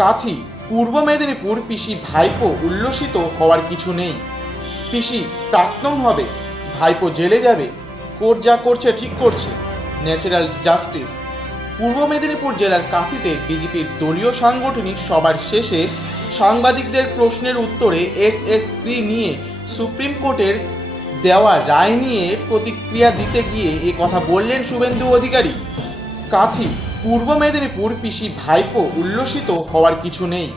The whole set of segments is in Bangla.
কাথি পূর্ব মেদিনীপুর পিসি ভাইপো উল্লসিত হওয়ার কিছু নেই। পিসি প্রাক্তন হবে, ভাইপো জেলে যাবে, কোর্ট যা করছে ঠিক করছে, ন্যাচারাল জাস্টিস। পূর্ব মেদিনীপুর জেলার কাথিতে বিজেপির দলীয় সাংগঠনিক সভার শেষে সাংবাদিকদের প্রশ্নের উত্তরে এসএসসি নিয়ে সুপ্রিম কোর্টের দেওয়া রায় নিয়ে প্রতিক্রিয়া দিতে গিয়ে এ কথা বললেন শুভেন্দু অধিকারী। কাথি পূর্ব মেদিনীপুর পিসি ভাইপো উল্লসিত হওয়ার কিছু নেই।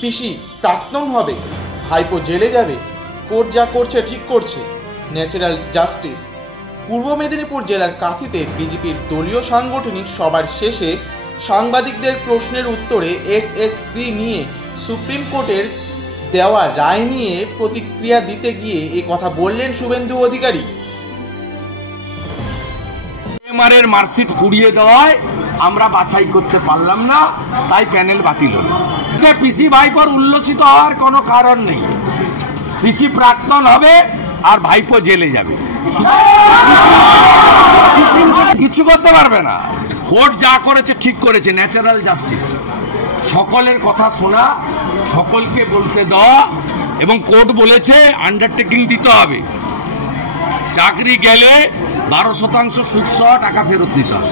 পিসি প্রাক্তন হবে, ভাইপো জেলে যাবে, কোর্ট যা করছে ঠিক করছে, ন্যাচারাল জাস্টিস। পূর্ব মেদিনীপুর জেলার কাথিতে বিজেপির দলীয় সাংগঠনিক সভার শেষে সাংবাদিকদের প্রশ্নের উত্তরে এসএসসি নিয়ে সুপ্রিম কোর্টের দেওয়া রায় নিয়ে প্রতিক্রিয়া দিতে গিয়ে এ কথা বললেন শুভেন্দু অধিকারী। এমআরের মার্কশিট পুড়িয়ে দেওয়ায় আমরা বাছাই করতে পারলাম না, তাই প্যানেল বাতিল হলো। পিসি ভাইপোর উল্লসিত হওয়ার কোনো কারণ নেই। পিসি প্রাক্তন হবে আর ভাইপো জেলে যাবে, কিছু করতে পারবে না। কোর্ট যা করেছে ঠিক করেছে, ন্যাচারাল জাস্টিস। সকলের কথা শোনা, সকলকে বলতে দেওয়া, এবং কোর্ট বলেছে আন্ডারটেকিং দিতে হবে, চাকরি গেলে 12% সুদ সহ টাকা ফেরত দিতে হবে।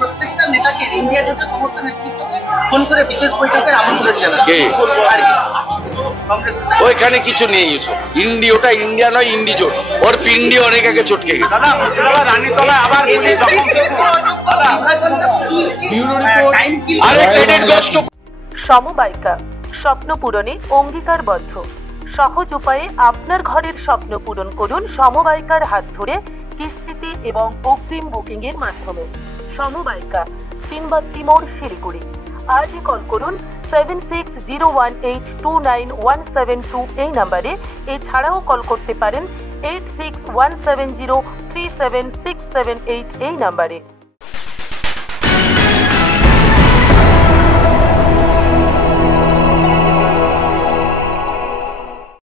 প্রত্যেকটা নেতাকে ইন্ডিয়া জোটের সমস্ত নেতৃত্বকে ফোন করে বিশেষ বৈঠকের আমন্ত্রণ জানাবে। ওইখানে কিছু নেই এসব। ওটা ইন্ডিয়া নয়, ইন্ডি জোট। ওর পিন্ডি অনেক আগে চটকে গেছে। সমবায়িকা স্বপ্ন পূরণে অঙ্গীকারবদ্ধ। সহজ উপায়ে আপনার ঘরের স্বপ্ন পূরণ করুন সমবায়িকার হাত ধরে, কিস্তিতে এবং অগ্রিম বুকিং এর মাধ্যমে। সমবায়িকা, তিনবাত্তি মোড়, শিলিগুড়ি। আজই কল করুন 7601829172 এই নাম্বারে। এছাড়াও কল করতে পারেন 8617037678 এই নাম্বারে।